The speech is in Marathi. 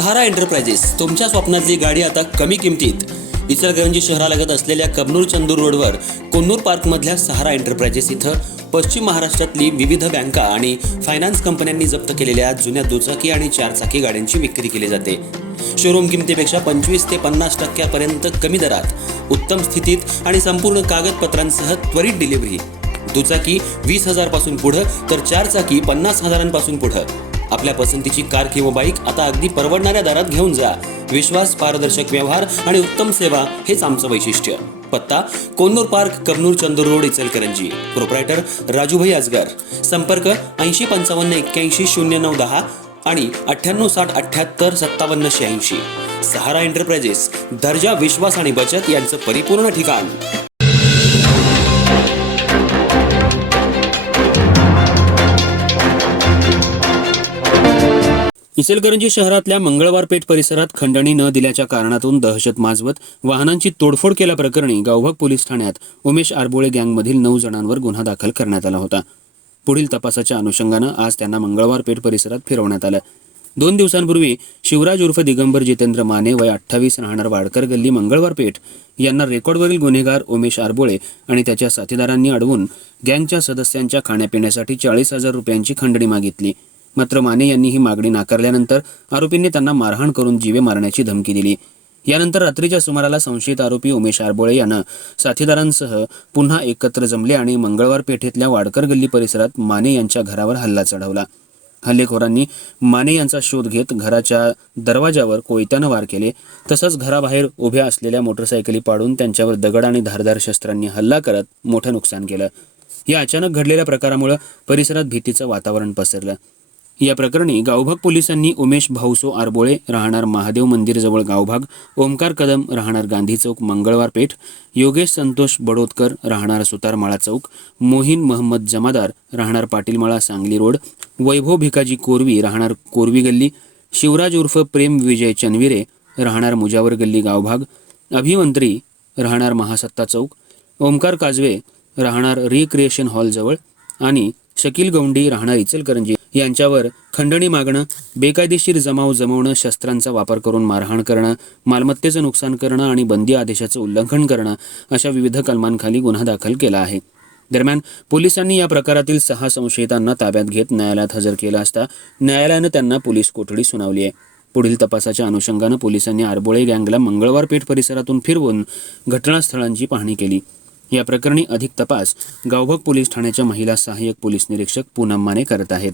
सहारा एंटरप्राइजेस तुमच्या स्वप्नातली गाडी आता कमी किमतीत. इचलकरंजी शहरालगत असलेल्या कबनूर चंदूर रोडवर कोन्नूर पार्कमधल्या सहारा एंटरप्राइजेस इथं पश्चिम महाराष्ट्रातली विविध बँका आणि फायनान्स कंपन्यांनी जप्त केलेल्या जुन्या दुचाकी आणि चारचाकी गाड्यांची विक्री केली जाते. शोरूम किमतीपेक्षा 25 ते 50% कमी दरात, उत्तम स्थितीत आणि संपूर्ण कागदपत्रांसह त्वरित डिलिव्हरी. दुचाकी 20,000 पासून पुढे तर चारचाकी 50,000 पासून पुढे. आपल्या पसंतीची कार किंवा बाईक आता अगदी परवडणाऱ्या दरात घेऊन जा. विश्वास, पारदर्शक व्यवहार आणि उत्तम सेवा हेच आमचं वैशिष्ट्य. पत्ता Konnur park, Kabnur Chandur road, Ichalkaranji. Proprietor Rajubhai Ajgar. संपर्क 8055810910 आणि 9860785786. सहारा एंटरप्राइजेस, दर्जा, विश्वास आणि बचत यांचं परिपूर्ण ठिकाण. इचलकरंजी शहरातल्या मंगळवार पेठ परिसरात खंडणी न दिल्याच्या कारणातून दहशत माजवत वाहनांची तोडफोड केल्याप्रकरणी गावभाग पोलीस ठाण्यात उमेश आरबोळे गँगमधील 9 जणांवर गुन्हा दाखल करण्यात आला होता. पुढील तपासाच्या अनुषंगानं आज त्यांना मंगळवार पेठ परिसरात फिरवण्यात आलं. 2 दिवसांपूर्वी शिवराज उर्फ दिगंबर जितेंद्र माने, वय 28, राहणार वाडकर गल्ली, मंगळवार पेठ यांना रेकॉर्डवरील गुन्हेगार उमेश आरबोळे आणि त्याच्या साथीदारांनी अडवून गँगच्या सदस्यांच्या खाण्यापिण्यासाठी 40,000 रुपयांची खंडणी मागितली. मात्र माने यांनी ही मागणी नाकारल्यानंतर आरोपींनी त्यांना मारहाण करून जीवे मारण्याची धमकी दिली. यानंतर रात्रीच्या सुमाराला संशयित आरोपी उमेश आरबोळे यानं साथीदारांसह पुन्हा एकत्र जमले आणि मंगळवार पेठेतल्या वाडकर गल्ली परिसरात माने यांच्या घरावर हल्ला चढवला. हल्लेखोरांनी माने यांचा शोध घेत घराच्या दरवाजावर कोयत्यानं वार केले. तसंच घराबाहेर उभ्या असलेल्या मोटरसायकली पाडून त्यांच्यावर दगड आणि धारदार शस्त्रांनी हल्ला करत मोठं नुकसान केलं. या अचानक घडलेल्या प्रकारामुळे परिसरात भीतीचं वातावरण पसरलं. या प्रकरणी गावभाग पोलिसांनी उमेश भाऊसो आरबोळे, राहणार महादेव मंदिरजवळ गावभाग, ओमकार कदम, राहणार गांधी चौक, मंगळवार पेठ, योगेश संतोष बडोदकर, राहणार सुतारमाळा चौक, मोहीन महम्मद जमादार, राहणार पाटीलमाळा, सांगली रोड, वैभव भिकाजी कोरवी, राहणार कोरवी गल्ली, शिवराज उर्फ प्रेम विजय चनविरे, राहणार मुजावर गल्ली गावभाग, अभिमंत्री, राहणार महासत्ता चौक, ओमकार काजवे, राहणार रिक्रिएशन हॉलजवळ आणि शकील गौंडी, राहणार इचलकरंजी यांच्यावर खंडणी मागणं, बेकायदेशीर जमाव जमवणं, शस्त्रांचा वापर करून मारहाण करणं, मालमत्तेचं नुकसान करणं आणि बंदी आदेशाचं उल्लंघन करणं अशा विविध कलमांखाली गुन्हा दाखल केला आहे. दरम्यान पोलिसांनी या प्रकारातील 6 संशयितांना ताब्यात घेत न्यायालयात हजर केलं असता न्यायालयानं त्यांना पोलीस कोठडी सुनावली आहे. पुढील तपासाच्या अनुषंगानं पोलिसांनी आरबोळे गँगला मंगळवार पेठ परिसरातून फिरवून घटनास्थळांची पाहणी केली. या प्रकरणी अधिक तपास गावभाग पोलीस ठाण्याच्या महिला सहाय्यक पोलीस निरीक्षक पूनम माने करत आहेत.